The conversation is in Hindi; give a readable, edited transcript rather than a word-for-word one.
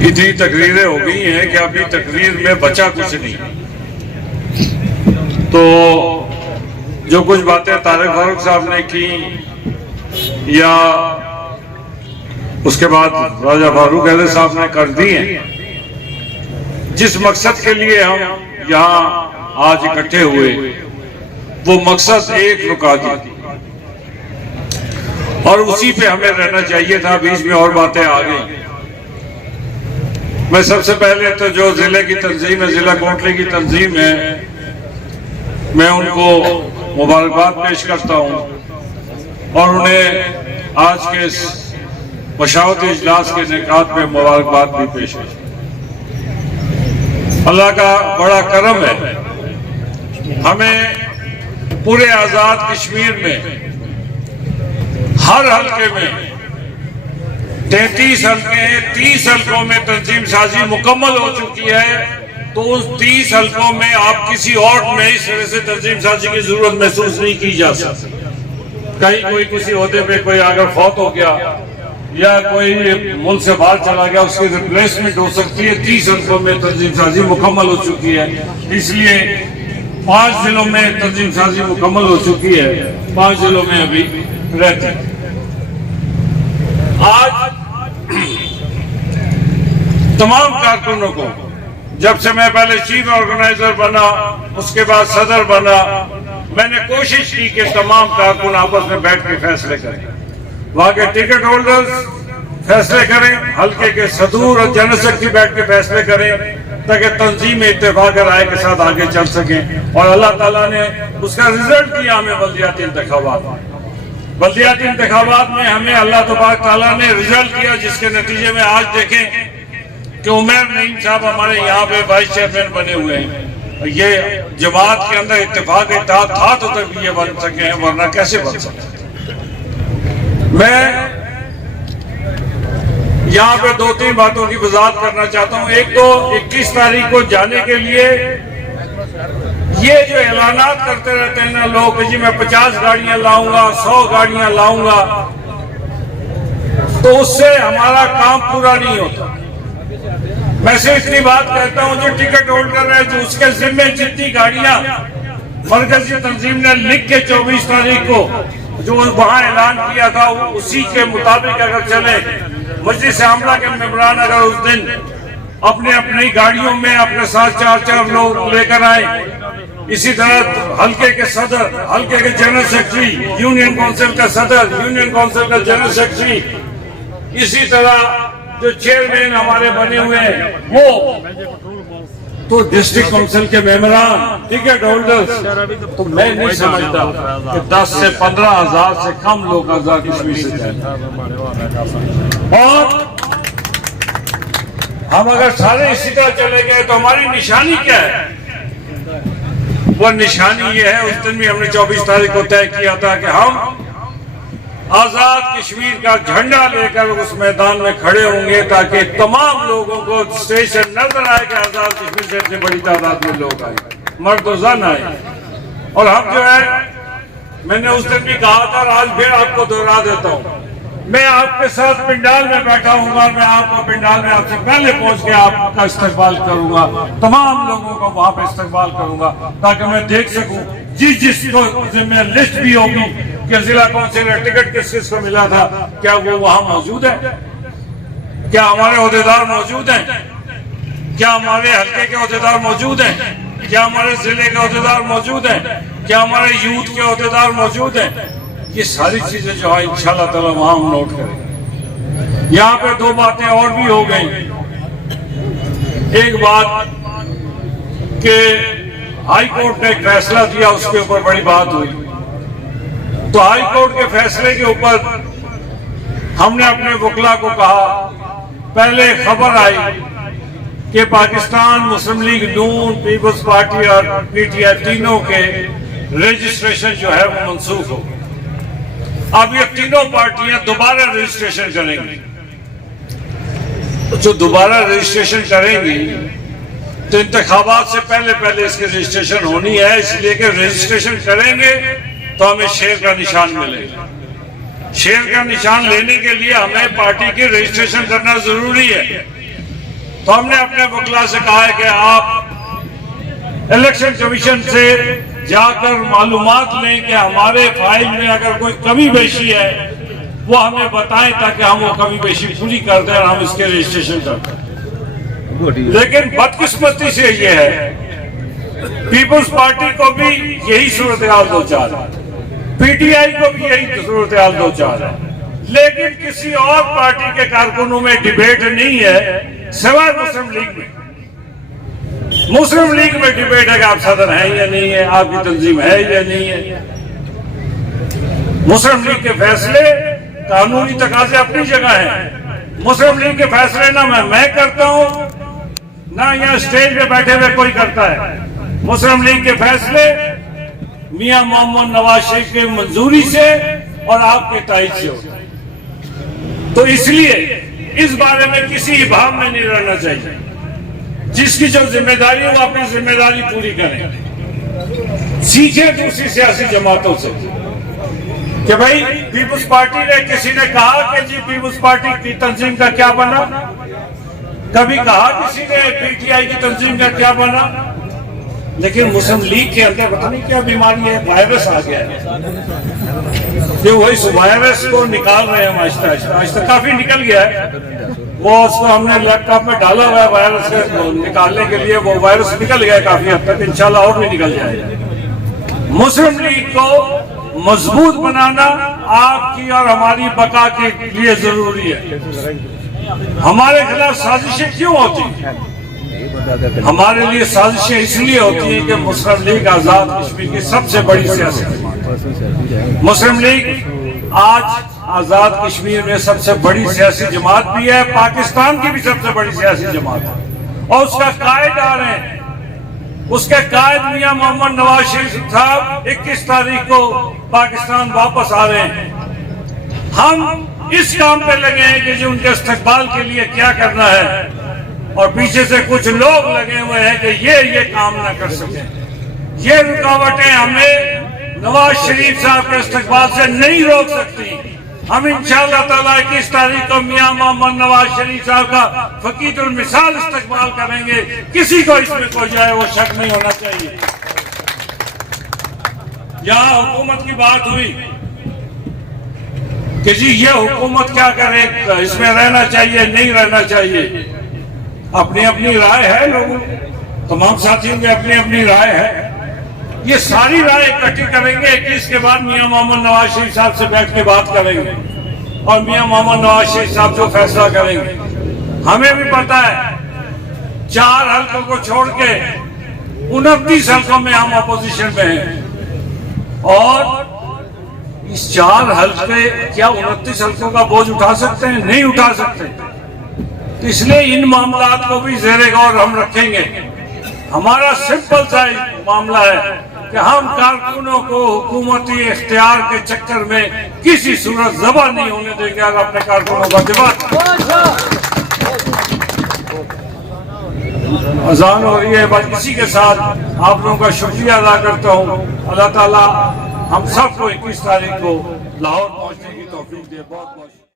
इतनी तकरीरें हो गई हैं कि अभी तकरीर में बचा कुछ नहीं। तो जो कुछ बातें तारिक फारूक साहब ने की या उसके बाद राजा फारूक अहद साहब ने कर दी हैं, जिस मकसद के लिए हम यहाँ आज इकट्ठे हुए वो मकसद एक रुका दी और उसी पे हमें रहना चाहिए था। बीच में और बातें आ गई। मैं सबसे पहले तो जो जिले की तंजीम है, जिला कोटली की तंजीम है, मैं उनको मुबारकबाद पेश करता हूँ और उन्हें आज के इस मशावरती इजलास के इनेकाद पे मुबारकबाद भी पेश है। अल्लाह का बड़ा करम है, हमें पूरे आजाद कश्मीर में हर हल्के में 33 हल्के हैं, 30 हल्कों में तंजीम साजी मुकम्मल हो चुकी है। तो उस 30 हल्कों में आप किसी और में इस तरह से तंजीम साजी की जरूरत महसूस नहीं की जा सकती। कहीं कोई किसी ओहदे पे कोई अगर फौत हो गया या कोई मुल्क से बाहर चला गया, उसकी रिप्लेसमेंट हो सकती है। 30 हल्कों में तंजीम साजी मुकम्मल हो चुकी है, इसलिए 5 जिलों में तंजीम साजी मुकम्मल हो चुकी है, 5 जिलों में अभी रहती है। आज तमाम कारकुनों को, जब से मैं पहले चीफ ऑर्गेनाइजर बना, उसके बाद सदर बना, मैंने कोशिश की कि तमाम कारकुन आपस में बैठ के फैसले करें, वहां के टिकट होल्डर्स फैसले करें, हल्के के सदूर और जनरल सेक्रेटरी बैठ के फैसले करें, ताकि तंजीम इत्तेफाक राय के साथ आगे चल सकें। और अल्लाह ताला ने उसका रिजल्ट दिया हमें बल्दियाती इंतखाबात में। बल्दियाती इंतखाबात में हमें अल्लाह तबारक ताला ने रिजल्ट दिया, जिसके नतीजे में आज देखें कि उमर नईम साहब हमारे यहाँ पे वाइस चेयरमैन बने हुए हैं। ये जमात के अंदर इत्तेफाक इत्तेहाद था तो तभी ये बन सके हैं, वरना कैसे बन सकते। मैं यहाँ पे 2-3 बातों की वजाहत करना चाहता हूँ। एक तो 21 तारीख को जाने के लिए ये जो ऐलानात करते रहते हैं ना लोग, जी मैं 50 गाड़ियां लाऊंगा, 100 गाड़ियां लाऊंगा, तो उससे हमारा काम पूरा नहीं होता। मैं सिर्फ इतनी बात कहता हूं, जो टिकट होल्डर है, जो उसके जिम्मे जितनी गाड़ियां मरकजी तंजीम ने लिख के 24 तारीख को जो वहां ऐलान किया था, उसी के मुताबिक अगर चले, मजलिस आमला के मेंबरान अगर उस दिन अपने अपनी गाड़ियों में अपने साथ 4-4 लोग लेकर आए, इसी तरह हल्के के सदर, हल्के के जनरल सेक्रेटरी, यूनियन काउंसिल का सदर, यूनियन काउंसिल का जनरल सेक्रेटरी, इसी तरह जो चेयरमैन हमारे बने हुए हैं वो, तो डिस्ट्रिक्ट काउंसिल के मेंबरान, टिकट होल्डर्स, तो मैं नहीं समझता कि 10 से 15 हजार से कम लोग आजाद कश्मीर से जाए। और हम अगर सारे इसी तरह चले गए तो हमारी निशानी क्या है? वो निशानी ये है, उस दिन भी हमने 24 तारीख को तय किया था कि हम आजाद कश्मीर का झंडा लेकर उस मैदान में खड़े होंगे, ताकि तमाम लोगों को स्टेज से नजर आए कि आजाद कश्मीर से इतनी बड़ी तादाद में लोग आए, मर्द और जन आए। और हम जो है, मैंने उस दिन भी कहा था, आज फिर आपको दोहरा देता हूँ, मैं आपके साथ पिंडाल में बैठा हूँगा, मैं आपको पिंडाल में आपसे पहले पहुंच के आपका इस्तकबाल करूंगा, तमाम लोगों को वहां पे इस्तकबाल करूंगा, ताकि मैं देख सकूं जिसको जिम्मे लिस्ट भी होगी कि जिला काउंसिल टिकट किस किस को मिला था, क्या वो वहां मौजूद है, क्या हमारे ओहदेदार मौजूद हैं, क्या हमारे हल्के के ओहदेदार मौजूद हैं, क्या हमारे जिले के ओहदेदार मौजूद हैं, क्या हमारे यूथ के ओहदेदार मौजूद हैं। ये सारी चीजें जो है इंशाल्लाह ताला वहां हम नोट करेंगे। यहाँ पे 2 बातें और भी हो गई। एक बात कि हाई कोर्ट ने एक फैसला दिया, उसके ऊपर बड़ी बात हुई। तो हाई कोर्ट के फैसले के ऊपर हमने अपने वकला को कहा, पहले खबर आई कि पाकिस्तान मुस्लिम लीग नून, पीपल्स पार्टी और पीटीआई तीनों के रजिस्ट्रेशन जो है वो मंसूख हो। अब ये तीनों पार्टियां दोबारा रजिस्ट्रेशन करेंगी। जो दोबारा रजिस्ट्रेशन करेंगी तो इंतखाबात से पहले इसकी रजिस्ट्रेशन होनी है, इसलिए कि रजिस्ट्रेशन करेंगे तो हमें शेर का निशान मिलेगा। शेर का निशान लेने के लिए हमें पार्टी की रजिस्ट्रेशन करना जरूरी है। तो हमने अपने वकील से कहा है कि आप इलेक्शन कमीशन से जाकर मालूमात लें कि हमारे फाइल में अगर कोई कमी बेशी है वो हमें बताएं ताकि हम वो कमी बेशी पूरी कर दें और हम इसके रजिस्ट्रेशन कर दें। लेकिन बदकिस्मती से ये है, पीपुल्स पार्टी को भी यही सूरत हाल दो चार है, पीटीआई को भी यही सूरत हाल दो चार है, लेकिन किसी और पार्टी के कारकुनों में डिबेट नहीं है सिवाय मुस्लिम लीग में। मुस्लिम लीग में डिबेट है कि आप सदर हैं या नहीं है, आपकी तंजीम है या नहीं है। मुस्लिम लीग के फैसले कानूनी तकाजे अपनी जगह है। मुस्लिम लीग के फैसले ना मैं करता हूं ना यहाँ स्टेज पे बैठे हुए कोई करता है। मुस्लिम लीग के फैसले मियां मोहम्मद नवाज शरीफ की मंजूरी से और आपके तायद से होते हैं। तो इसलिए इस बारे में किसी भाव में नहीं रहना चाहिए। जिसकी जो जिम्मेदारी है वो अपनी जिम्मेदारी पूरी करें। सीखें दूसरी सियासी जमातों से कि भाई पीपुल्स पार्टी ने, किसी ने कहा कि जी पीपुल्स पार्टी की तंजीम का क्या बना, कभी कहा किसी ने पीटीआई की तंजीम का क्या बना, लेकिन मुस्लिम लीग के अंदर पता नहीं क्या बीमारी है, वायरस आ गया है। जो वही वायरस को निकाल रहे हैं हम आहिस्ता आहिस्ता काफी निकल गया है। वो उसको हमने लैपटॉप में डाला हुआ है वायरस को निकालने के लिए, वो वायरस निकल गया है काफी हद तक, इंशाल्लाह और भी निकल जाएगा। मुस्लिम लीग को मजबूत बनाना आपकी और हमारी बका के लिए जरूरी है। हमारे खिलाफ साजिशें क्यों होती हैं? हमारे लिए साजिशें इसलिए होती हैं कि मुस्लिम लीग आजाद कश्मीर की सबसे बड़ी सियासी जमात। मुस्लिम लीग आज आजाद कश्मीर में सबसे बड़ी सियासी जमात भी है, पाकिस्तान की भी सबसे बड़ी सियासी जमात है। और उसका कायद आ रहे हैं, उसके कायद मियां मोहम्मद नवाज शरीफ साहब 21 तारीख को पाकिस्तान वापस आ रहे हैं। हम इस काम पे लगे हैं कि जो उनके इस्तकबाल के लिए क्या करना है, और पीछे से कुछ लोग लगे हुए हैं कि ये काम ना कर सके। ये रुकावटें हमें नवाज शरीफ साहब के इस्तकबाल से नहीं रोक सकती। हम इंशाअल्लाह ताला 21 तारीख को मियां मोहम्मद नवाज शरीफ साहब का फकीरुल मिसाल इस्तकबाल करेंगे। किसी को इसमें कोई जाए वो शक नहीं होना चाहिए। यहाँ हुकूमत की बात हुई कि जी ये हुकूमत क्या करे, इसमें रहना चाहिए नहीं रहना चाहिए। अपनी अपनी राय है, लोगों तमाम साथियों की अपनी अपनी राय है। ये सारी राय इकट्ठी करेंगे, 21 के बाद मियां मोहम्मद नवाज शरीफ साहब से बैठ के बात करेंगे और मियां मोहम्मद नवाज शरीफ साहब जो फैसला करेंगे। हमें भी पता है 4 हल्कों को छोड़ के 29 हल्कों में हम अपोजिशन में हैं, और इस 4 हल्के क्या 29 हल्कों का बोझ उठा सकते हैं? नहीं उठा सकते। इसलिए इन मामलात को भी ज़ेरे गौर हम रखेंगे। हमारा सिंपल सा मामला है कि हम कारकुनों को हुकूमती इख्तियार के चक्कर में किसी सूरत ज़बा नहीं होने देंगे। अगर अपने कारकुनों का दिमाग अजान हो रही है, बस इसी के साथ आप लोगों का शुक्रिया अदा करता हूँ। अल्लाह ताला हम सबको 21 तारीख को लाहौर पहुँचने की तौफीक दे। बहुत बहुत